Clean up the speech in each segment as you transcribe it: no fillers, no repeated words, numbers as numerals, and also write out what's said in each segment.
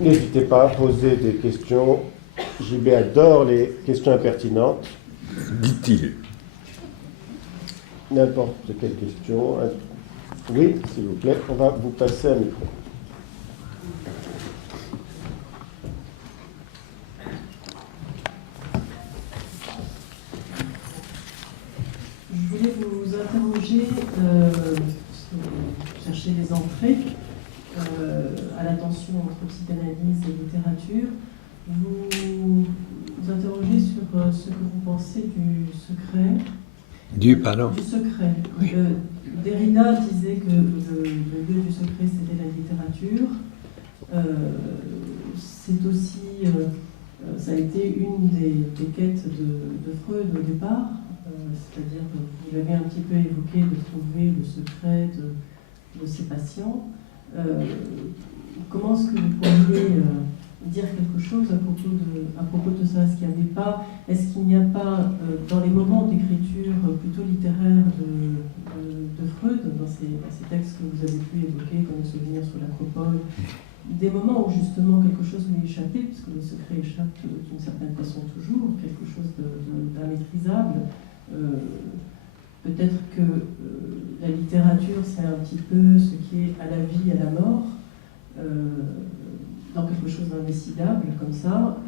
N'hésitez pas à poser des questions. JB adore les questions impertinentes. Dit-il. N'importe quelle question. Oui, s'il vous plaît, on va vous passer un micro. Je voulais vous interroger, chercher les entrées à la tension entre psychanalyse et littérature. Vous interrogez sur ce que vous pensez du secret. Pardon. Du secret. Oui. Derrida disait que le lieu du secret, c'était la littérature. C'est aussi, ça a été une des quêtes de Freud au départ. C'est-à-dire, vous l'avez un petit peu évoqué, de trouver le secret de ses patients. Comment est-ce que vous pourriez dire quelque chose à propos de ça? Est-ce qu'il n'y a pas, dans les moments d'écriture plutôt littéraire de Freud, dans ces textes que vous avez pu évoquer, comme le souvenir sur l'Acropole, des moments où justement quelque chose lui échappait, puisque le secret échappe d'une certaine façon toujours, quelque chose d'immaîtrisable. Peut-être que la littérature, c'est un petit peu ce qui est à la vie, à la mort, dans quelque chose d'indécidable, comme ça,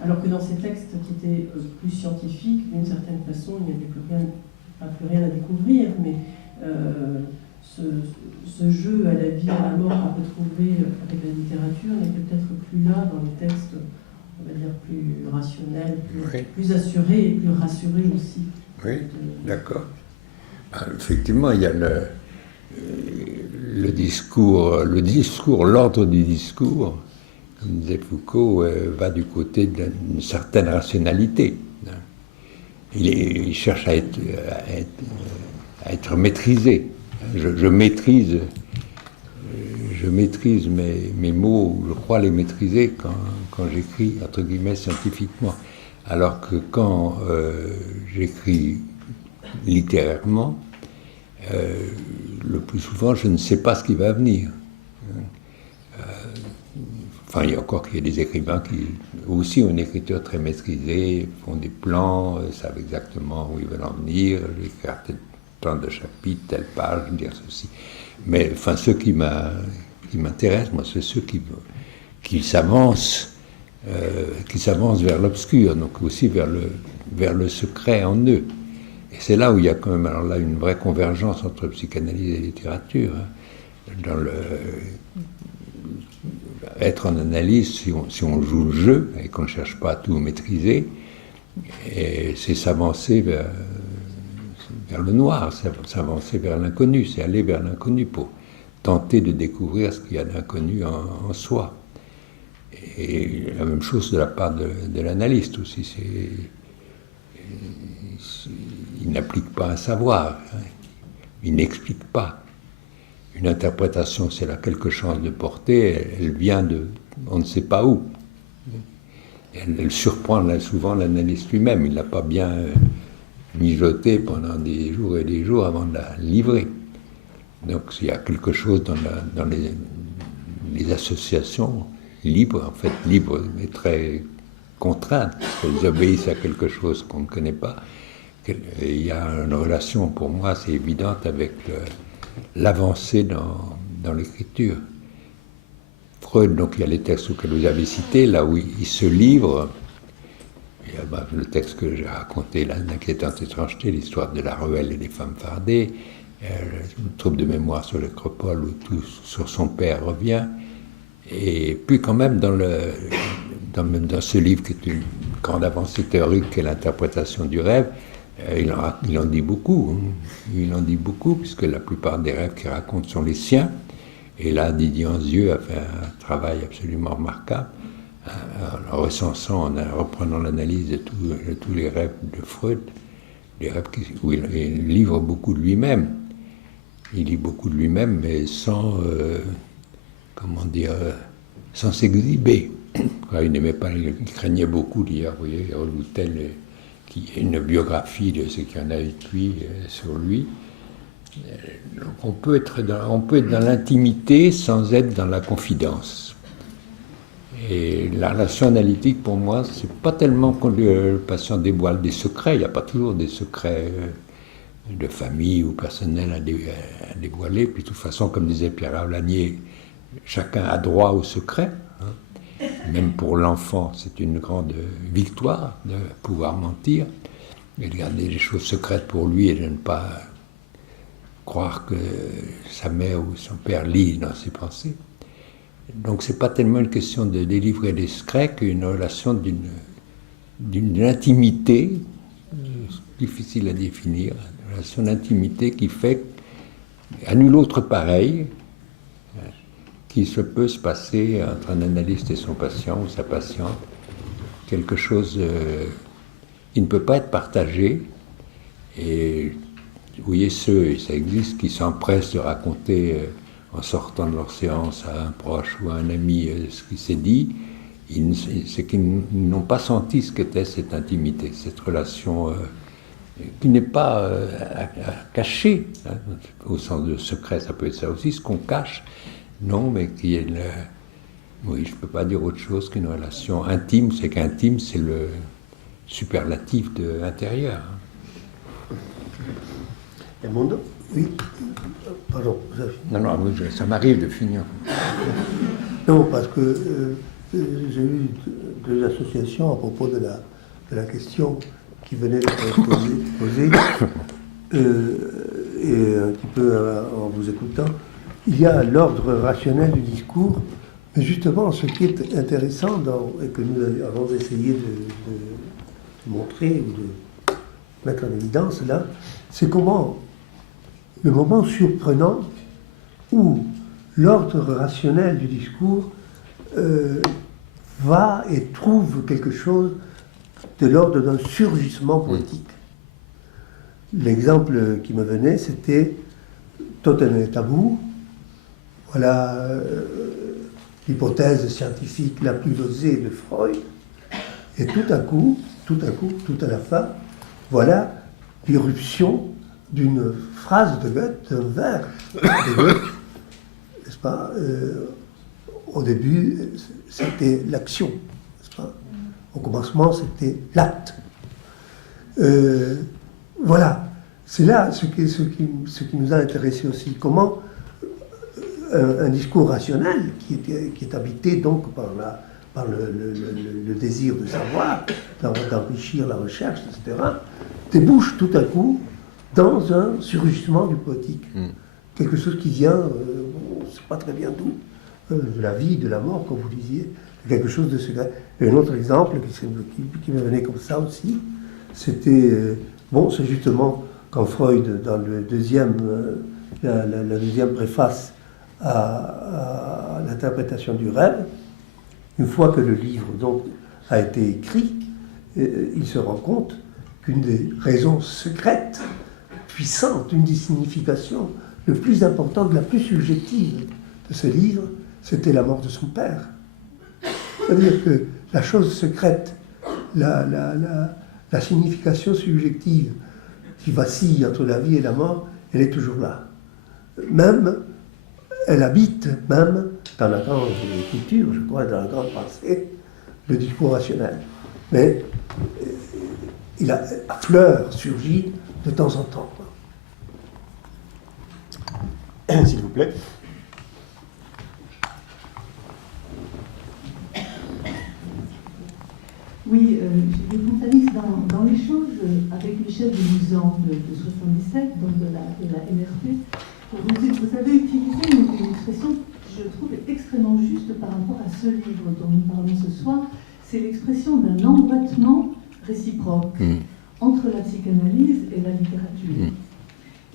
alors que dans ces textes qui étaient plus scientifiques, d'une certaine façon, il n'y avait plus rien à découvrir, mais ce jeu à la vie, à la mort à retrouver avec la littérature n'est peut-être plus là dans les textes, on va dire, plus rationnels, plus assurés et plus rassurés aussi. Oui, d'accord. Effectivement, il y a le discours, l'ordre du discours, comme disait Foucault, va du côté d'une certaine rationalité. Il cherche à être maîtrisé. Je maîtrise mes mots, je crois les maîtriser quand j'écris, entre guillemets, scientifiquement. Alors que quand j'écris littérairement, le plus souvent, je ne sais pas ce qui va venir. Enfin, il y a encore qu'il y a des écrivains qui aussi ont une écriture très maîtrisée, font des plans, savent exactement où ils veulent en venir, écrire tel temps de chapitre, telle page, dire ceci. Mais enfin, ceux qui m'intéressent, moi, c'est ceux qui s'avancent vers l'obscur, donc aussi vers le secret en eux. Et c'est là où il y a quand même alors là une vraie convergence entre psychanalyse et littérature. Dans être en analyse, si on joue le jeu et qu'on ne cherche pas à tout maîtriser, et c'est s'avancer vers le noir, s'avancer vers l'inconnu, c'est aller vers l'inconnu pour tenter de découvrir ce qu'il y a d'inconnu en soi. Et la même chose de la part de l'analyste aussi. Il n'applique pas un savoir, hein. Il n'explique pas. Une interprétation, si elle a quelque chose de portée, elle vient de on ne sait pas où. Elle surprend souvent l'analyste lui-même. Il n'a pas bien mijoté pendant des jours et des jours avant de la livrer. Donc il y a quelque chose dans les associations libres, en fait libres mais très contraintes, parce qu'elles obéissent à quelque chose qu'on ne connaît pas. Il y a une relation, pour moi, c'est évidente avec l'avancée dans l'écriture. Freud, donc il y a les textes que vous avez cités, là où il se livre. Il y a le texte que j'ai raconté, l'inquiétante étrangeté, l'histoire de la ruelle et des femmes fardées, le trouble de mémoire sur l'Acropole, où tout sur son père revient. Et puis quand même dans ce livre qui est une grande avancée théorique, qui est l'interprétation du rêve, il en dit beaucoup. Il en dit beaucoup, puisque la plupart des rêves qu'il raconte sont les siens. Et là, Didier Anzieux a fait un travail absolument remarquable, en recensant, en reprenant l'analyse de tous les rêves de Freud, les rêves où il livre beaucoup de lui-même. Il lit beaucoup de lui-même, mais sans s'exhiber. Il n'aimait pas, il craignait beaucoup d'y voyez, Tel qui est une biographie de ce qu'il y en a écrit sur lui. Donc on peut être dans l'intimité sans être dans la confidence. Et la relation analytique, pour moi, c'est pas tellement que le patient dévoile des secrets. Il n'y a pas toujours des secrets de famille ou personnels à dévoiler. Puis de toute façon, comme disait Pierre Avlanier, chacun a droit au secret. Hein. Même pour l'enfant, c'est une grande victoire de pouvoir mentir et de garder les choses secrètes pour lui et de ne pas croire que sa mère ou son père lit dans ses pensées. Donc c'est pas tellement une question de délivrer des secrets qu'une relation d'une intimité difficile à définir, une relation d'intimité qui fait à nul autre pareil qui peut se passer entre un analyste et son patient ou sa patiente, quelque chose qui ne peut pas être partagé. Et vous voyez ceux, et ça existe, qui s'empressent de raconter en sortant de leur séance à un proche ou à un ami ce qui s'est dit, c'est qu'ils n'ont pas senti ce qu'était cette intimité, cette relation qui n'est pas à cacher, hein, au sens de secret, ça peut être ça aussi, ce qu'on cache, non, mais qui est oui, je ne peux pas dire autre chose qu'une relation intime, c'est qu'intime, c'est le superlatif de l'intérieur. Edmondo ? Oui. Pardon. Non, ça m'arrive de finir. Non, parce que j'ai eu deux associations à propos de la question qui venait d'être posée. Et un petit peu en vous écoutant, il y a l'ordre rationnel du discours, mais justement, ce qui est intéressant et que nous avons essayé de montrer ou de mettre en évidence là, c'est comment le moment surprenant où l'ordre rationnel du discours va et trouve quelque chose de l'ordre d'un surgissement poétique. L'exemple qui me venait, c'était Totem et tabou. Voilà l'hypothèse scientifique la plus osée de Freud. Et tout à la fin, voilà l'irruption d'une phrase de Goethe, d'un vers de Goethe, n'est-ce pas ? Au début, c'était l'action, n'est-ce pas ? Au commencement, c'était l'acte. Voilà, c'est là ce qui nous a intéressé aussi. Comment un discours rationnel qui est habité donc par le désir de savoir, d'enrichir la recherche, etc., débouche tout à coup dans un surgissement du poétique. Quelque chose qui vient, on ne sait pas très bien d'où, de la vie, de la mort, comme vous disiez, quelque chose de secret. Et un autre exemple qui me venait comme ça aussi, c'était, c'est justement quand Freud, dans la deuxième préface à l'interprétation du rêve, une fois que le livre donc a été écrit, il se rend compte qu'une des raisons secrètes, puissantes, une des significations le plus importante, la plus subjective de ce livre, c'était la mort de son père. C'est-à-dire que la chose secrète, la signification subjective qui vacille entre la vie et la mort, elle est toujours là. Même, elle habite même dans la grande culture, je crois, dans la grande pensée, le discours rationnel. Mais la fleur surgit de temps en temps. S'il vous plaît. Oui, j'ai des mentalistes dans l'échange avec Michel Delusan de 77, donc de la NRP. Vous avez utilisé une expression que je trouve extrêmement juste par rapport à ce livre dont nous parlons ce soir. C'est l'expression d'un emboîtement réciproque entre la psychanalyse et la littérature.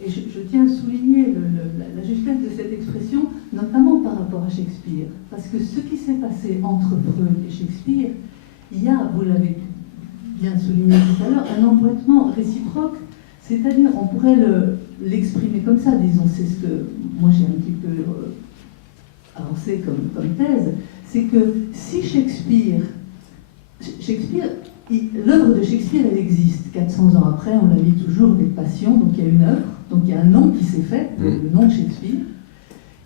Et je tiens à souligner la justesse de cette expression, notamment par rapport à Shakespeare. Parce que ce qui s'est passé entre Freud et Shakespeare, il y a, vous l'avez bien souligné tout à l'heure, un emboîtement réciproque, c'est-à-dire, on pourrait l'exprimer comme ça, disons, c'est ce que moi j'ai un petit peu avancé comme thèse, c'est que si Shakespeare, l'œuvre de Shakespeare, elle existe. 400 ans après, on la lit toujours avec passion, donc il y a une œuvre, donc il y a un nom qui s'est fait, le nom de Shakespeare.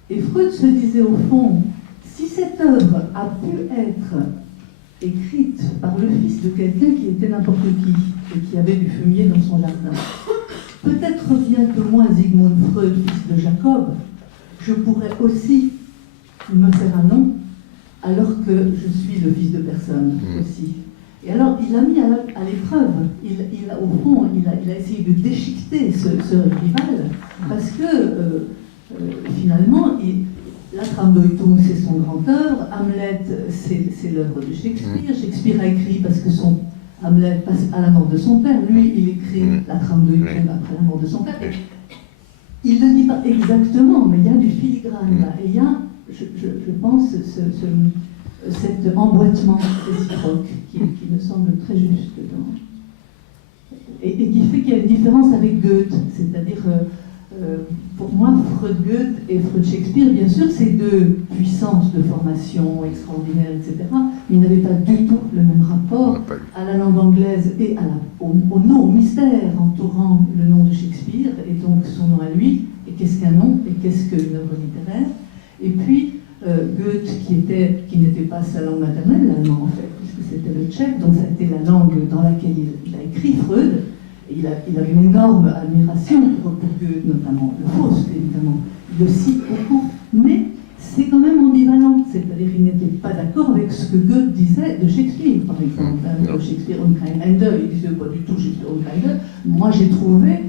Et Freud se disait au fond, Si cette œuvre a pu être écrite par le fils de quelqu'un qui était n'importe qui et qui avait du fumier dans son jardin, peut-être bien que moi, Sigmund Freud, fils de Jacob, je pourrais aussi me faire un nom alors que je suis le fils de personne aussi. Et alors, il a mis à l'épreuve, au fond, il a essayé de déchiqueter ce rival, parce que finalement, la Traumdeutung, c'est son grand œuvre, Hamlet, c'est l'œuvre de Shakespeare. Shakespeare a écrit parce que Hamlet passe à la mort de son père, lui, il écrit la Traumdeutung après la mort de son père. Il ne le dit pas exactement, mais il y a du filigrane là, et il y a, je pense, cet emboîtement réciproque qui me semble très juste et qui fait qu'il y a une différence avec Goethe, c'est-à-dire pour moi Freud-Goethe et Freud-Shakespeare, bien sûr, c'est deux puissances de formation extraordinaires, etc., mais ils n'avaient pas du tout le même rapport à la langue anglaise et au nom, au mystère entourant le nom de Shakespeare et donc son nom à lui, et qu'est-ce qu'un nom et qu'est-ce qu'une œuvre littéraire, et puis Goethe, qui n'était pas sa langue maternelle, l'allemand en fait, puisque c'était le tchèque, donc ça a été la langue dans laquelle il a écrit Freud, et il a une énorme admiration pour Goethe, notamment le Faust, évidemment. Il le cite beaucoup, mais c'est quand même ambivalent, c'est-à-dire qu'il n'était pas d'accord avec ce que Goethe disait de Shakespeare, par exemple. Shakespeare und kein Ende, il disait pas du tout Shakespeare und kein Ende. Moi j'ai trouvé,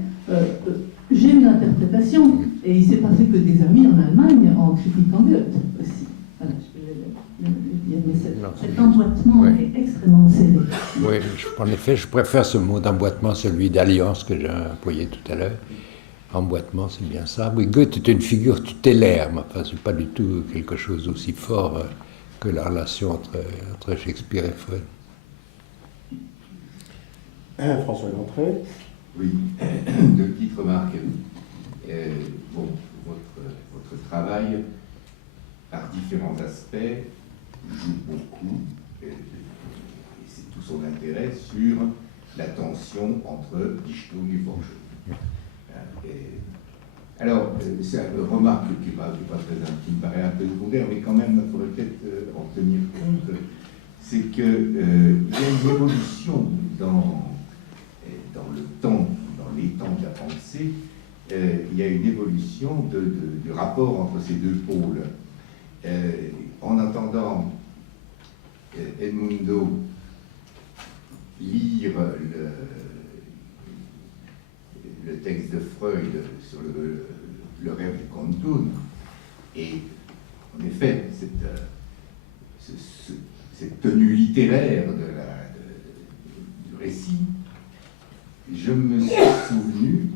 j'ai une interprétation, et il ne s'est pas fait que des amis en Allemagne en critiquant Goethe aussi. Voilà, mais cet emboîtement est extrêmement serré. Oui, en effet, je préfère ce mot d'emboîtement, celui d'alliance que j'ai employé tout à l'heure. Emboîtement, c'est bien ça. Oui, Goethe est une figure tutélaire, mais enfin, c'est pas du tout quelque chose d'aussi fort que la relation entre Shakespeare et Freud. François Lantrey. Oui, deux petites remarques. Bon, votre travail, par différents aspects, joue beaucoup, et c'est tout son intérêt, sur la tension entre Dichtung et Forgeot. Alors, c'est une remarque qui n'est pas très, qui me paraît un peu secondaire, mais quand même, il faudrait peut-être en tenir compte, c'est qu'il y a une évolution dans le temps, dans les temps de la pensée, il y a une évolution du rapport entre ces deux pôles. En entendant Edmundo lire le texte de Freud sur le rêve du comte Thun, et en effet, cette tenue littéraire du récit, je me suis souvenu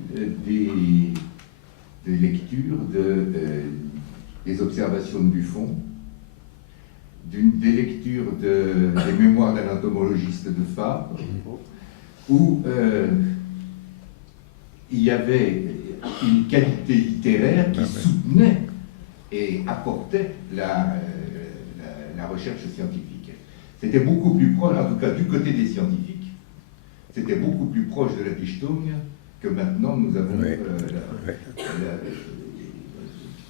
des lectures des observations de Buffon, des lectures des mémoires d'un entomologiste de Fabre, où il y avait une qualité littéraire qui soutenait et apportait la recherche scientifique. C'était beaucoup plus proche, en tout cas du côté des scientifiques, c'était beaucoup plus proche de la Dichtung que maintenant nous avons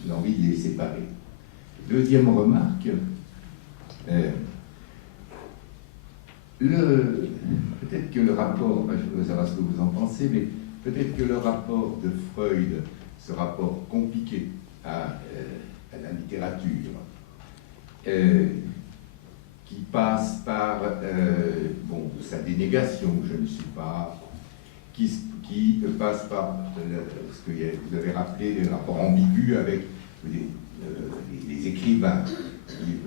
l'envie de les séparer. Deuxième remarque, peut-être que le rapport, je veux savoir ce que vous en pensez, mais peut-être que le rapport de Freud, ce rapport compliqué à la littérature, qui passe par sa dénégation, je ne suis pas, qui passe par ce que vous avez rappelé, les rapports ambigus avec les écrivains,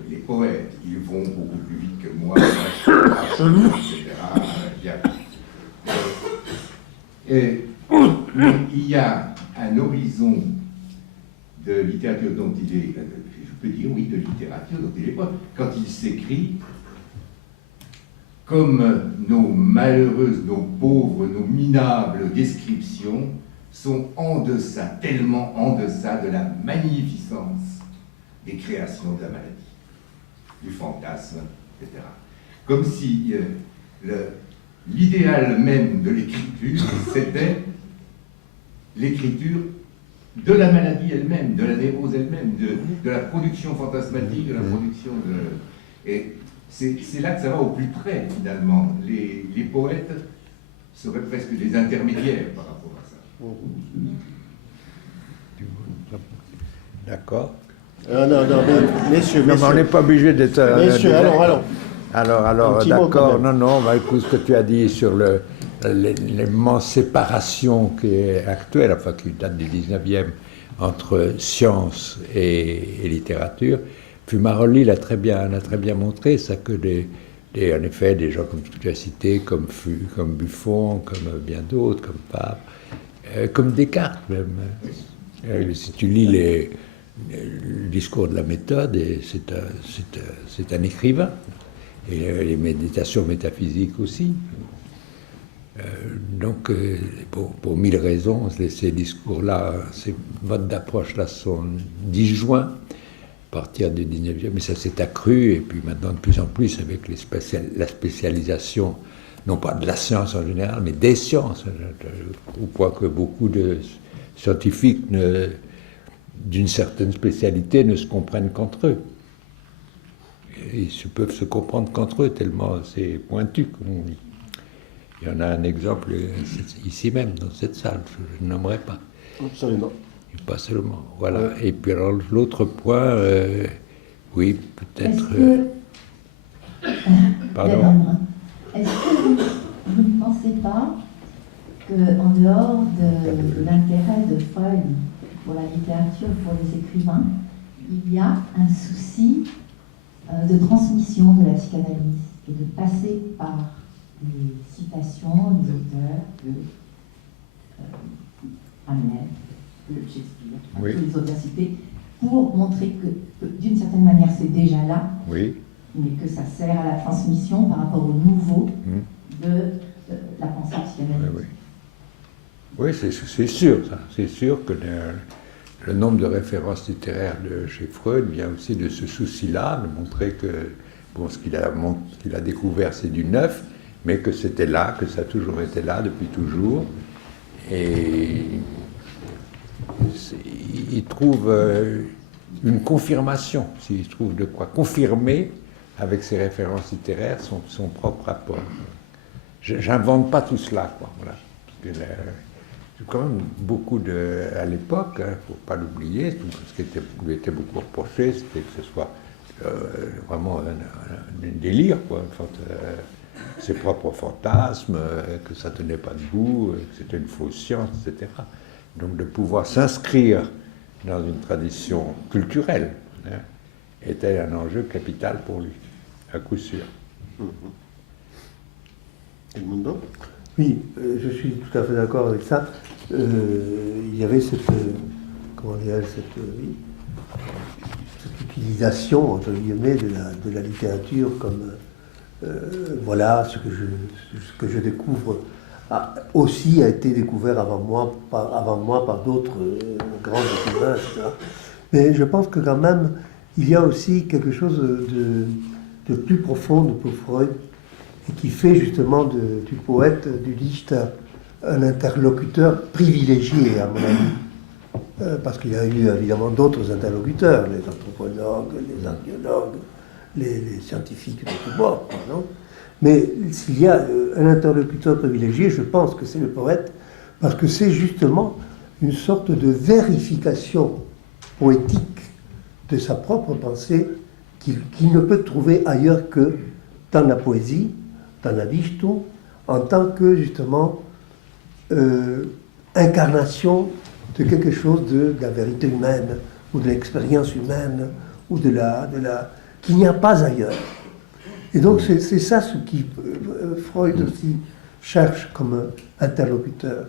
les poètes. Ils vont beaucoup plus vite que moi, etc. Mais il y a un horizon de littérature dont il est, je peux dire oui, de littérature dont il est proche, quand il s'écrit comme nos malheureuses, nos pauvres, nos minables descriptions sont en deçà, tellement en deçà de la magnificence des créations de la maladie, du fantasme, etc. Comme si l'idéal même de l'écriture, c'était l'écriture de la maladie elle-même, de la névrose elle-même, de la production fantasmatique, de la production de... Et c'est là que ça va au plus près, finalement. Les poètes seraient presque des intermédiaires par rapport à ça. D'accord. Non, mais, messieurs, Non, mais on n'est pas obligé d'être... messieurs, allons. Alors, Un petit mot, d'accord, quand même. non, bah, écoute ce que tu as dit sur l'immense séparation qui est actuelle, enfin qui date du 19e, entre science et littérature. Fumaroli l'a très bien montré, ça que en effet, des gens comme tu as cité, comme Buffon, comme bien d'autres, comme Fabre, comme Descartes même. Si tu lis le discours de la méthode, c'est un écrivain. Et les méditations métaphysiques aussi. Donc, pour mille raisons, ces discours-là, ces modes d'approche-là sont disjoints à partir du 19e, mais ça s'est accru, et puis maintenant de plus en plus avec la spécialisation, non pas de la science en général, mais des sciences, au point que beaucoup de scientifiques d'une certaine spécialité ne se comprennent qu'entre eux. Ils peuvent se comprendre qu'entre eux, tellement c'est pointu, comme on dit. Il y en a un exemple ici même, dans cette salle, je ne nommerai pas. Absolument. Pas seulement, voilà. Et puis alors l'autre point, oui, peut-être... Pardon. Est-ce que vous ne pensez pas qu'en dehors de l'intérêt de Freud pour la littérature, pour les écrivains, il y a un souci de transmission de la psychanalyse et de passer par les citations des auteurs de Hamlet, de Shakespeare, Oui. tous les auteurs cités, pour montrer que d'une certaine manière c'est déjà là, Oui. mais que ça sert à la transmission par rapport au nouveau de la pensée psychanalytique. Oui, c'est sûr, ça. C'est sûr que le nombre de références littéraires de chez Freud vient aussi de ce souci-là, de montrer que ce qu'il a découvert, c'est du neuf, mais que c'était là, que ça a toujours été là depuis toujours. Et il trouve une confirmation, s'il trouve de quoi confirmer avec ses références littéraires son propre rapport. J'invente pas tout cela, quoi. Voilà. Parce que quand même beaucoup à l'époque, il ne faut pas l'oublier, ce qui lui était beaucoup reproché, c'était que ce soit vraiment un délire, quoi. Ses propres fantasmes, que ça ne tenait pas debout, que c'était une fausse science, etc. Donc de pouvoir s'inscrire dans une tradition culturelle était un enjeu capital pour lui, à coup sûr. Edmundo ? Oui, je suis tout à fait d'accord avec ça. Il y avait cette utilisation, entre guillemets, de la littérature comme voilà, ce que je découvre aussi a été découvert avant moi par d'autres grands écrivains, etc. Mais je pense que quand même, il y a aussi quelque chose de plus profond pour Freud, et qui fait justement du poète, du dichter, un interlocuteur privilégié, à mon avis. Parce qu'il y a eu évidemment d'autres interlocuteurs, les anthropologues, les archéologues, les scientifiques de tous bords, non ? Mais s'il y a un interlocuteur privilégié, je pense que c'est le poète, parce que c'est justement une sorte de vérification poétique de sa propre pensée qu'il ne peut trouver ailleurs que dans la poésie, dans la dichtung, en tant que justement incarnation de quelque chose de la vérité humaine, ou de l'expérience humaine, ou de la qu'il n'y a pas ailleurs. Et donc c'est ça ce qui Freud aussi cherche comme interlocuteur.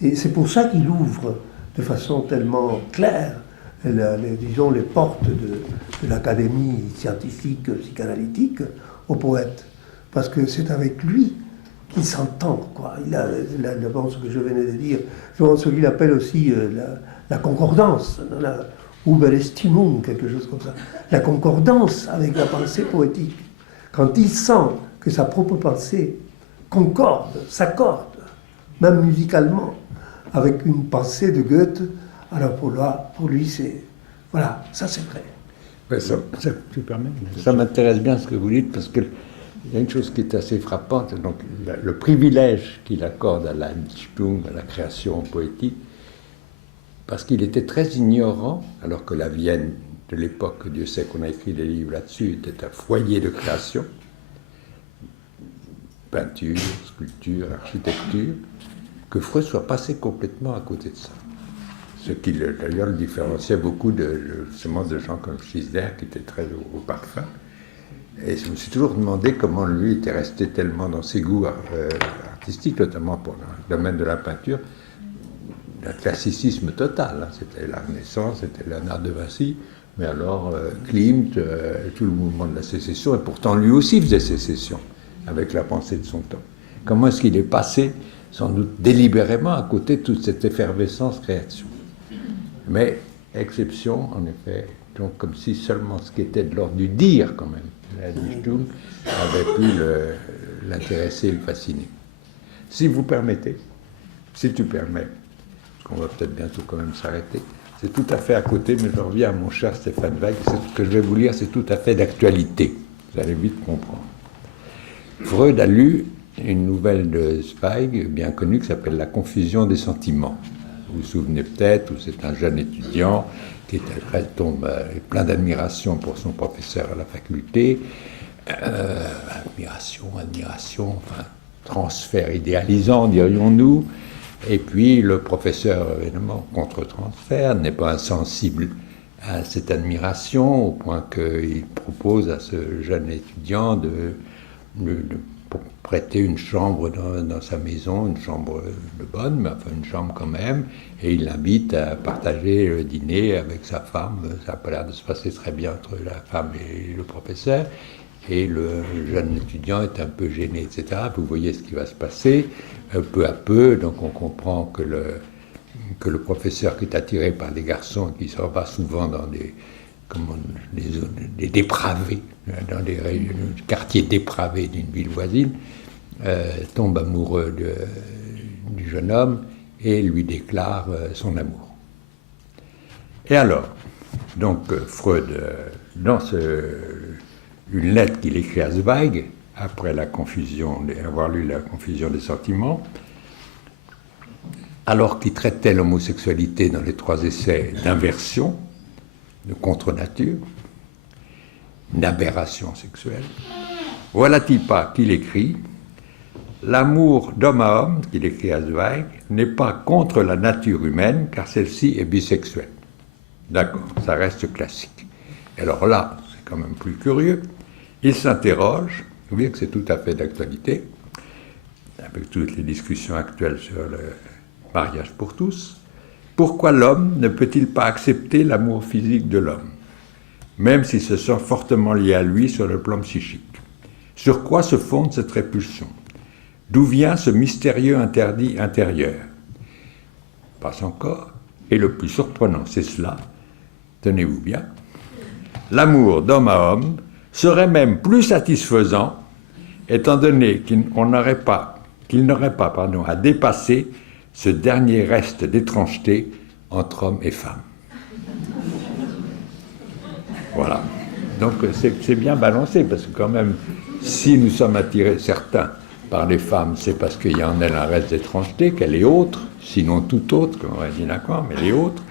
Et c'est pour ça qu'il ouvre de façon tellement claire, disons, les portes de l'académie scientifique, psychanalytique aux poètes. Parce que c'est avec lui qu'il s'entend, quoi. Il a ce que je venais de dire, ce qu'il appelle aussi la concordance, la Überstimmung, quelque chose comme ça. La concordance avec la pensée poétique. Quand il sent que sa propre pensée concorde, s'accorde, même musicalement, avec une pensée de Goethe, Alors pour lui, c'est... Voilà, ça c'est vrai. Ouais, tu permets, ça m'intéresse bien ce que vous dites, parce qu'il y a une chose qui est assez frappante, donc le privilège qu'il accorde à la Dichtung, à la création poétique, parce qu'il était très ignorant, alors que la Vienne de l'époque, Dieu sait qu'on a écrit des livres là-dessus, était un foyer de création, peinture, sculpture, architecture, que Freud soit passé complètement à côté de ça. Ce qui d'ailleurs le différenciait beaucoup justement de gens comme Schizder, qui étaient très au parfum. Et je me suis toujours demandé comment lui était resté tellement dans ses goûts artistiques, notamment pour le domaine de la peinture, d'un classicisme total. C'était la Renaissance, c'était Léonard de Vinci, mais alors Klimt, tout le mouvement de la sécession, et pourtant lui aussi faisait sécession avec la pensée de son temps. Comment est-ce qu'il est passé, sans doute délibérément, à côté de toute cette effervescence création? Mais exception, en effet, donc comme si seulement ce qui était de l'ordre du dire, quand même, la Dichtung, avait pu l'intéresser et le fasciner. Si vous permettez, si tu permets, parce qu'on va peut-être bientôt quand même s'arrêter, c'est tout à fait à côté, mais je reviens à mon cher Stéphane Zweig, ce que je vais vous lire, c'est tout à fait d'actualité. Vous allez vite comprendre. Freud a lu une nouvelle de Zweig, bien connue, qui s'appelle « La confusion des sentiments ». Vous vous souvenez peut-être, où c'est un jeune étudiant qui tombe plein d'admiration pour son professeur à la faculté. Admiration, enfin, transfert idéalisant, dirions-nous. Et puis le professeur, évidemment, contre-transfert, n'est pas insensible à cette admiration, au point qu'il propose à ce jeune étudiant de prêter une chambre dans sa maison, une chambre de bonne, mais enfin une chambre quand même, et il l'invite à partager le dîner avec sa femme. Ça n'a pas l'air de se passer très bien entre la femme et le professeur, et le jeune étudiant est un peu gêné, etc. Vous voyez ce qui va se passer, peu à peu, donc on comprend que le professeur qui est attiré par des garçons, qui s'en va souvent dans des dépravés, dans des quartiers dépravés d'une ville voisine, tombe amoureux du jeune homme et lui déclare son amour. Et alors, donc Freud, dans une lettre qu'il écrit à Zweig, après avoir lu La confusion des sentiments, alors qu'il traitait l'homosexualité dans les 3 essais d'inversion, de contre-nature, d'aberration sexuelle, voilà-t-il pas qu'il écrit « L'amour d'homme à homme, qu'il écrit à Zweig, n'est pas contre la nature humaine, car celle-ci est bisexuelle. » D'accord, ça reste classique. Alors là, c'est quand même plus curieux, il s'interroge, vous voyez que c'est tout à fait d'actualité, avec toutes les discussions actuelles sur le mariage pour tous, pourquoi l'homme ne peut-il pas accepter l'amour physique de l'homme, même s'il se sent fortement lié à lui sur le plan psychique? Sur quoi se fonde cette répulsion? D'où vient ce mystérieux interdit intérieur? Passe encore, et le plus surprenant, c'est cela, tenez-vous bien, l'amour d'homme à homme serait même plus satisfaisant, étant donné qu'il n'aurait pas à dépasser ce dernier reste d'étrangeté entre hommes et femmes. Voilà. Donc c'est bien balancé, parce que quand même, si nous sommes attirés, certains, par les femmes, c'est parce qu'il y a en elles un reste d'étrangeté, qu'elle est autre, sinon tout autre, comme on a dit d'accord, mais elle est autre,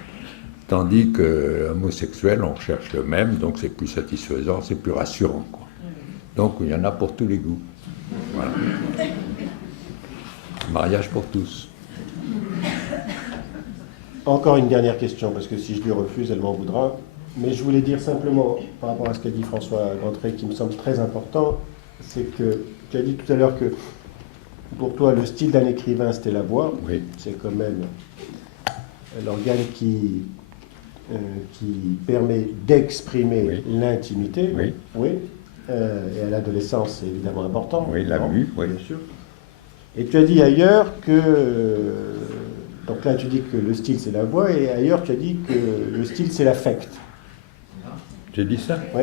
tandis que l'homosexuel, on recherche le même, donc c'est plus satisfaisant, c'est plus rassurant, quoi. Donc il y en a pour tous les goûts. Voilà. Mariage pour tous. Encore une dernière question, parce que si je lui refuse, elle m'en voudra. Mais je voulais dire simplement, par rapport à ce qu'a dit François Gantrey, qui me semble très important, c'est que tu as dit tout à l'heure que pour toi, le style d'un écrivain, c'était la voix. Oui. C'est quand même l'organe qui permet d'exprimer l'intimité. Oui. Oui. Et à l'adolescence, c'est évidemment important. Oui, la vue, oui. Bien sûr. Et tu as dit ailleurs que... donc là, tu dis que le style, c'est la voix, et ailleurs, tu as dit que le style, c'est l'affect. J'ai dit ça? Oui,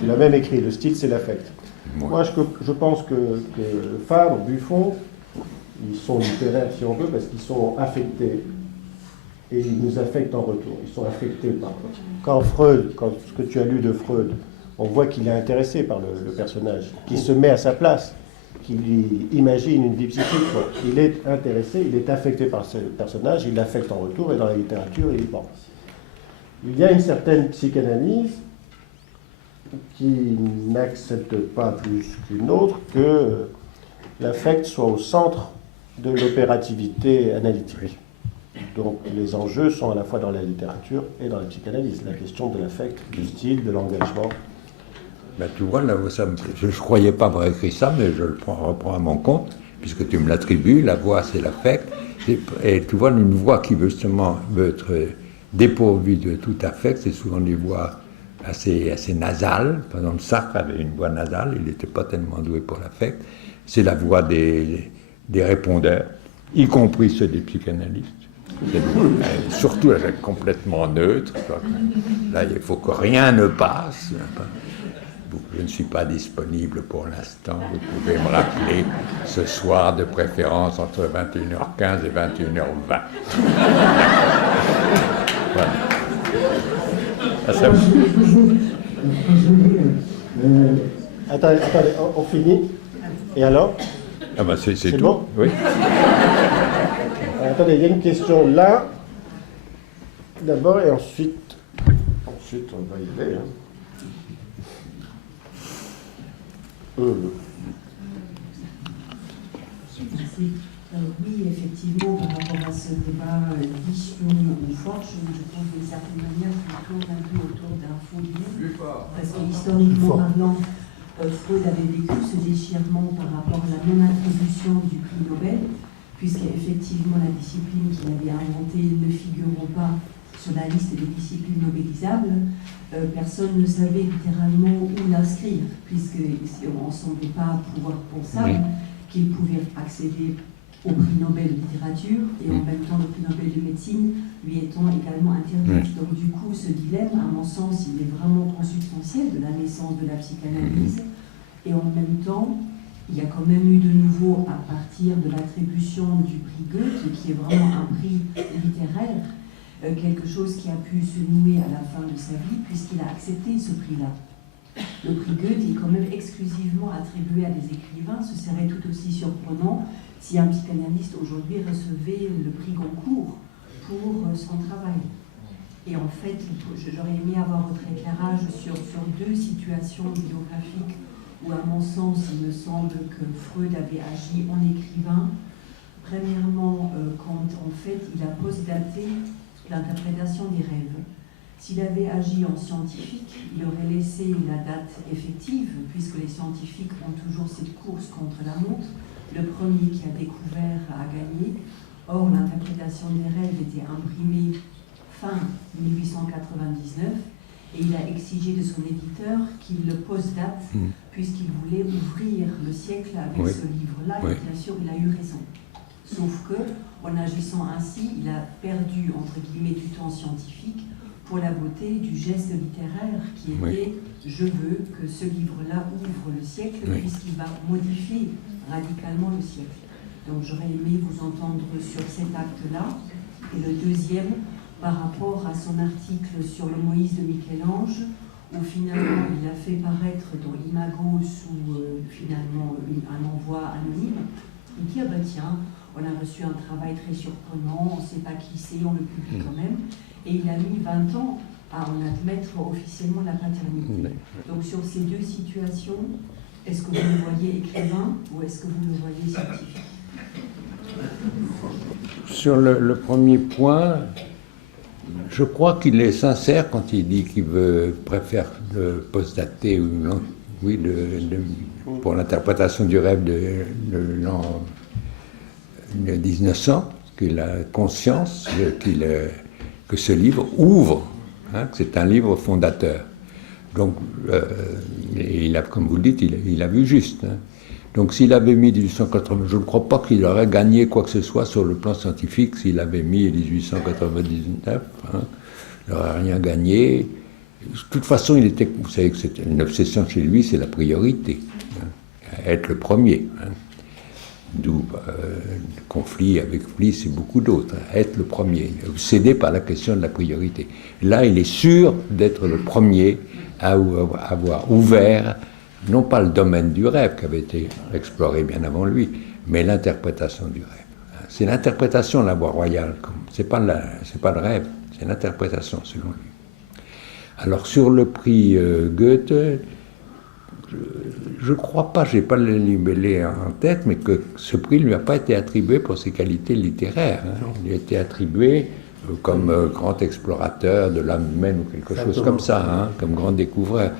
tu l'as même écrit, le style, c'est l'affect. Moi, je pense que Fabre, Buffon, ils sont littéraires, si on veut, parce qu'ils sont affectés et ils nous affectent en retour. Ils sont affectés par... Quand Freud, quand ce que tu as lu de Freud, on voit qu'il est intéressé par le personnage, qu'il se met à sa place, qu'il imagine une vie psychique. Bon, il est intéressé, il est affecté par ce personnage, il l'affecte en retour, et dans la littérature, il y pense. Il y a une certaine psychanalyse qui n'accepte pas plus qu'une autre que l'affect soit au centre de l'opérativité analytique. Donc les enjeux sont à la fois dans la littérature et dans la psychanalyse. La question de l'affect, du style, de l'engagement. Ben, tu vois, là, je ne croyais pas avoir écrit ça, mais je le reprends à mon compte, puisque tu me l'attribues. La voix, c'est l'affect. Et tu vois, une voix qui veut justement être dépourvue de tout affect, c'est souvent des voix assez nasales. Par exemple, Sartre avait une voix nasale, il n'était pas tellement doué pour l'affect. C'est la voix des répondeurs, y compris ceux des psychanalystes. Surtout complètement neutre. Là, il faut que rien ne passe. Je ne suis pas disponible pour l'instant. Vous pouvez me rappeler ce soir, de préférence entre 21h15 et 21h20. Voilà. Attendez, on finit. Et alors? Ah ben c'est tout. Bon? Oui. Attendez, il y a une question là, d'abord, et ensuite on va y aller. Hein. Merci. Oui, effectivement, par rapport à ce débat d'islam ou forge, je pense d'une certaine manière qu'il tourne un peu autour d'un faux dilemme. Parce que historiquement parlant, Freud avait vécu ce déchirement par rapport à la non-attribution du prix Nobel, puisqu'effectivement la discipline qu'il avait inventée ne figurant pas sur la liste des disciplines nobelisables, personne ne savait littéralement où l'inscrire, puisqu'on ne semblait pas pouvoir penser qu'il pouvait accéder au prix Nobel de littérature et en même temps le prix Nobel de médecine lui étant également interdit. Donc du coup, ce dilemme, à mon sens, il est vraiment consubstantiel de la naissance de la psychanalyse. Et en même temps, il y a quand même eu de nouveau, à partir de l'attribution du prix Goethe, qui est vraiment un prix littéraire, quelque chose qui a pu se nouer à la fin de sa vie, puisqu'il a accepté ce prix-là. Le prix Goethe est quand même exclusivement attribué à des écrivains. Ce serait tout aussi surprenant si un psychanalyste aujourd'hui recevait le prix Goncourt pour son travail. Et en fait, j'aurais aimé avoir votre éclairage sur deux situations biographiques où, à mon sens, il me semble que Freud avait agi en écrivain. Premièrement, quand en fait il a postdaté l'interprétation des rêves. S'il avait agi en scientifique, il aurait laissé la date effective, puisque les scientifiques ont toujours cette course contre la montre. Le premier qui a découvert a gagné. Or, l'interprétation des rêves était imprimée fin 1899 et il a exigé de son éditeur qu'il le postdate, puisqu'il voulait ouvrir le siècle avec ce livre-là. Et bien sûr, il a eu raison. Sauf que, en agissant ainsi, il a perdu, entre guillemets, du temps scientifique pour la beauté du geste littéraire qui était « je veux que ce livre-là ouvre le siècle puisqu'il va modifier radicalement le siècle ». Donc j'aurais aimé vous entendre sur cet acte-là. Et le deuxième, par rapport à son article sur le Moïse de Michel-Ange, où finalement il a fait paraître dans l'Imago sous finalement un envoi anonyme. Il dit « ah ben tiens, on a reçu un travail très surprenant, on ne sait pas qui c'est, on le publie quand même ». Et il a mis 20 ans à en admettre officiellement la paternité. Donc sur ces deux situations, est-ce que vous le voyez écrivain ou est-ce que vous le voyez scientifique? Sur le premier point, je crois qu'il est sincère quand il dit qu'il préfère le postdater ou non, pour l'interprétation du rêve de l'an 1900, qu'il a conscience que ce livre ouvre, que c'est un livre fondateur. Donc, comme vous le dites, il a vu juste. Donc, s'il avait mis 1880, je ne crois pas qu'il aurait gagné quoi que ce soit sur le plan scientifique s'il avait mis 1899. Il n'aurait rien gagné. De toute façon, vous savez que c'est une obsession chez lui, c'est la priorité, être le premier. D'où le conflit avec Fliss et beaucoup d'autres. Être le premier, cédé par la question de la priorité. Là, il est sûr d'être le premier à avoir ouvert, non pas le domaine du rêve qui avait été exploré bien avant lui, mais l'interprétation du rêve. C'est l'interprétation de la voie royale. C'est pas le rêve, c'est l'interprétation selon lui. Alors sur le prix Goethe, je ne crois pas, je n'ai pas le libellé en tête, mais que ce prix ne lui a pas été attribué pour ses qualités littéraires. Il a été attribué comme grand explorateur de l'âme humaine ou quelque chose comme ça, comme grand découvreur.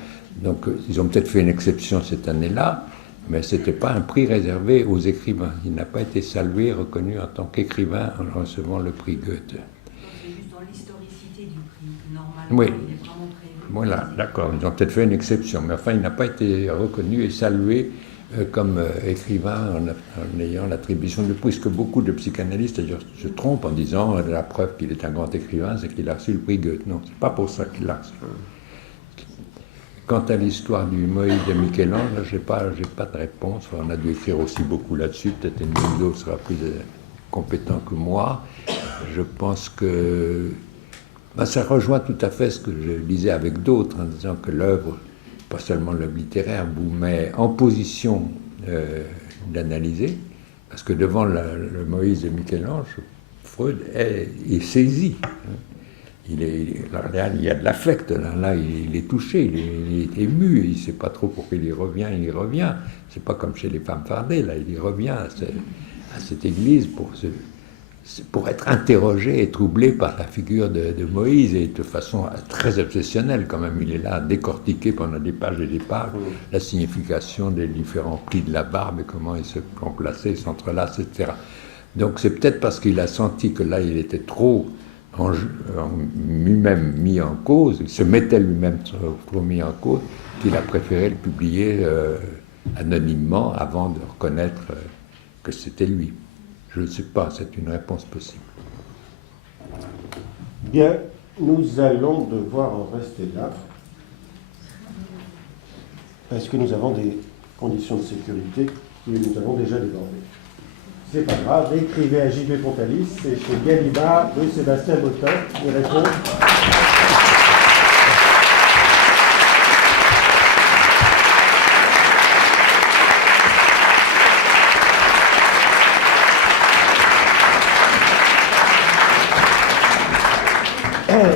Donc ils ont peut-être fait une exception cette année-là, mais ce n'était pas un prix réservé aux écrivains. Il n'a pas été salué, reconnu en tant qu'écrivain en recevant le prix Goethe. C'est juste dans l'historicité du prix. Normalement, Oui. il est vraiment très... Voilà, d'accord, ils ont peut-être fait une exception, mais enfin, il n'a pas été reconnu et salué comme écrivain en ayant l'attribution de prix. Ce que beaucoup de psychanalystes d'ailleurs se trompent en disant la preuve qu'il est un grand écrivain, c'est qu'il a reçu le prix Goethe. Non, c'est pas pour ça qu'il l'a reçu. Quant à l'histoire du Moïse de Michel-Ange, je n'ai pas de réponse. On a dû écrire aussi beaucoup là-dessus. Peut-être Edmundo sera plus compétent que moi. Je pense que ça rejoint tout à fait ce que je disais avec d'autres, en disant que l'œuvre, pas seulement l'œuvre littéraire, vous met en position d'analyser, parce que devant le Moïse de Michel-Ange, Freud est saisi. Il y a de l'affect, là il est touché, il est ému, il ne sait pas trop pourquoi il y revient. C'est pas comme chez les femmes fardées, là il y revient à cette église pour être interrogé et troublé par la figure de Moïse, et de façon très obsessionnelle quand même. Il est là à décortiquer pendant des pages et des pages la signification des différents plis de la barbe et comment ils se sont placés, s'entrelacent, etc. Donc c'est peut-être parce qu'il a senti que là il était trop lui-même mis en cause, il se mettait lui-même trop mis en cause, qu'il a préféré le publier anonymement avant de reconnaître que c'était lui. Je ne sais pas, c'est une réponse possible. Bien, nous allons devoir en rester là, parce que nous avons des conditions de sécurité que nous avons déjà débordées. C'est pas grave, écrivez à J.B. Pontalis, c'est chez Gallibar, rue Sébastien Bottin, il répond.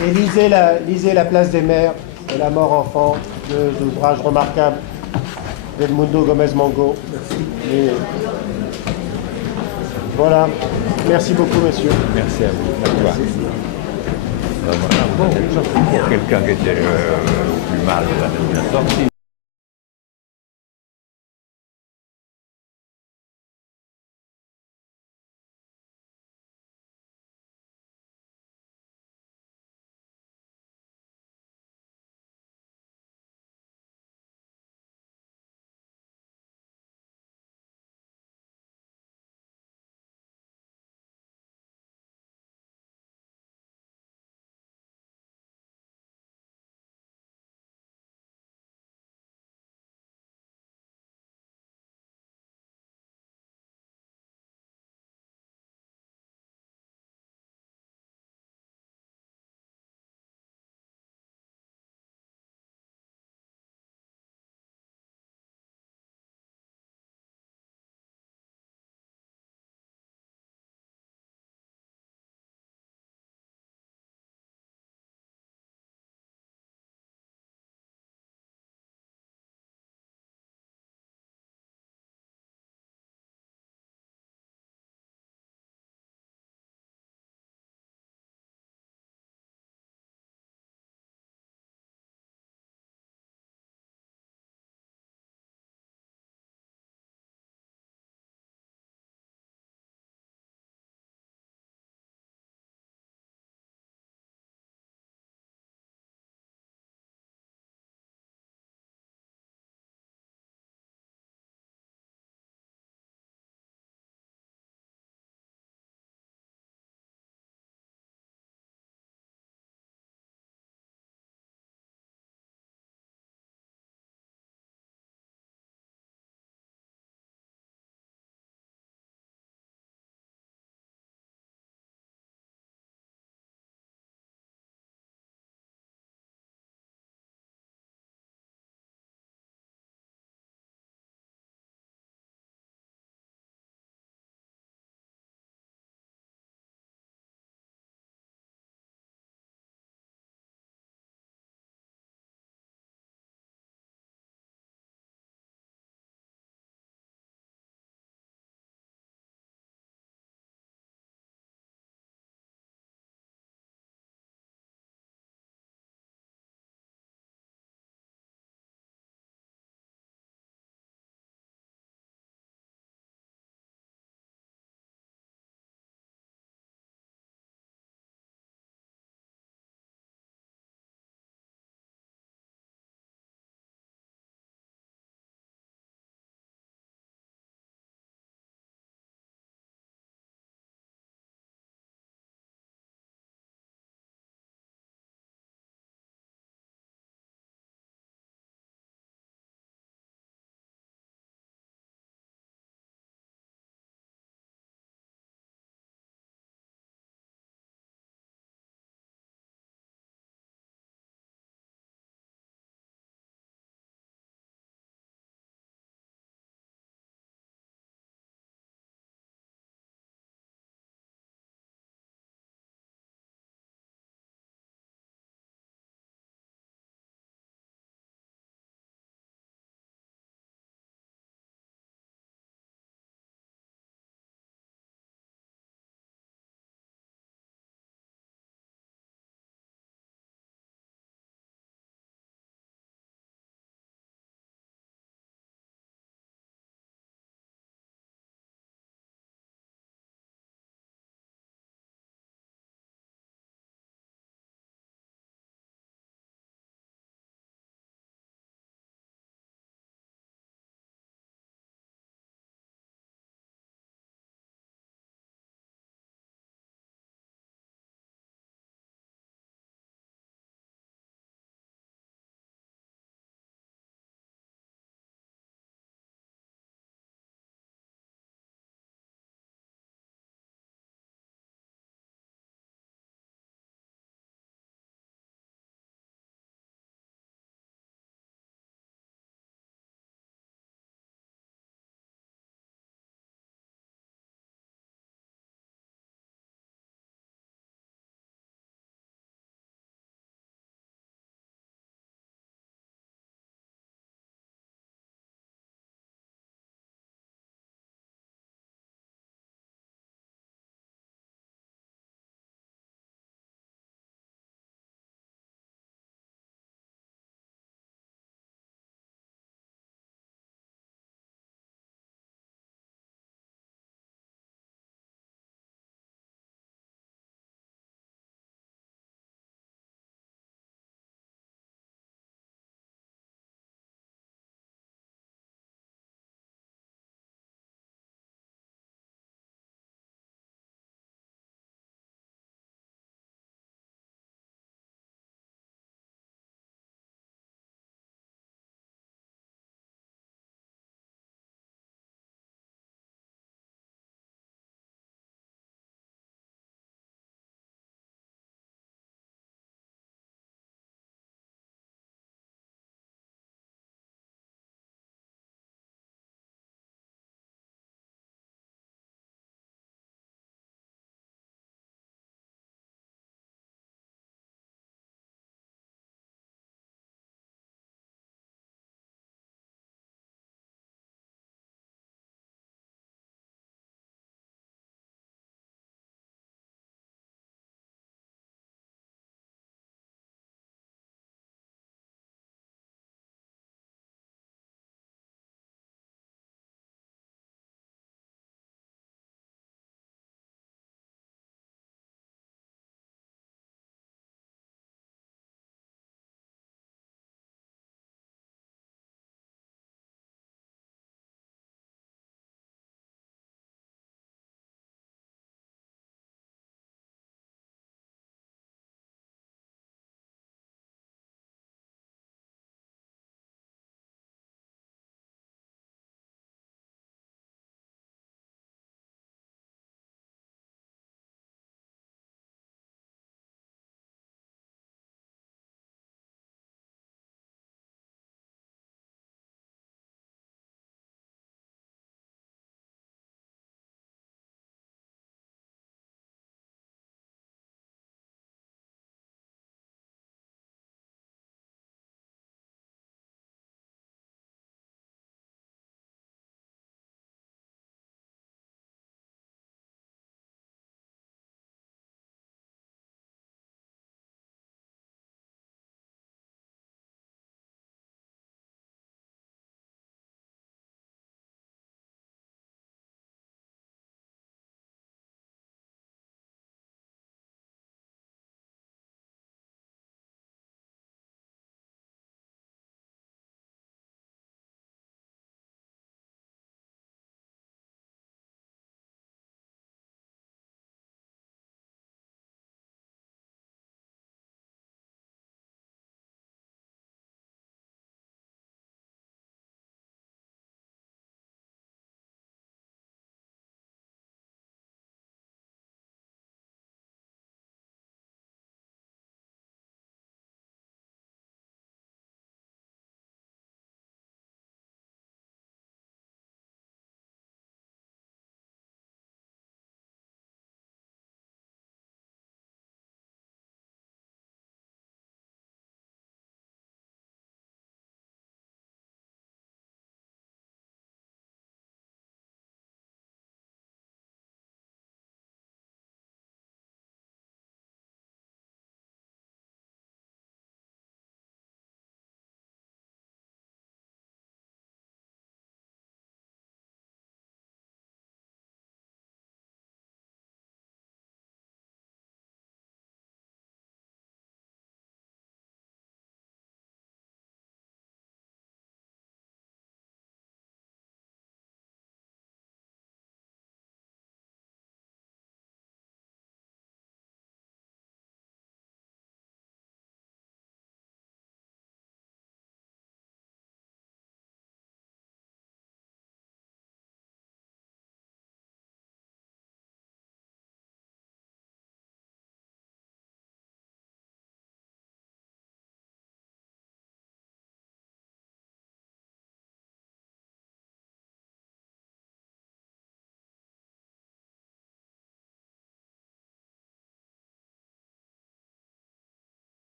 Et lisez la place des mères et la mort enfant, deux ouvrages remarquables d'Edmundo Gomez Mango. Et voilà. Merci beaucoup, monsieur. Merci à vous. À toi. Pour quelqu'un qui était plus mal, il a sorti.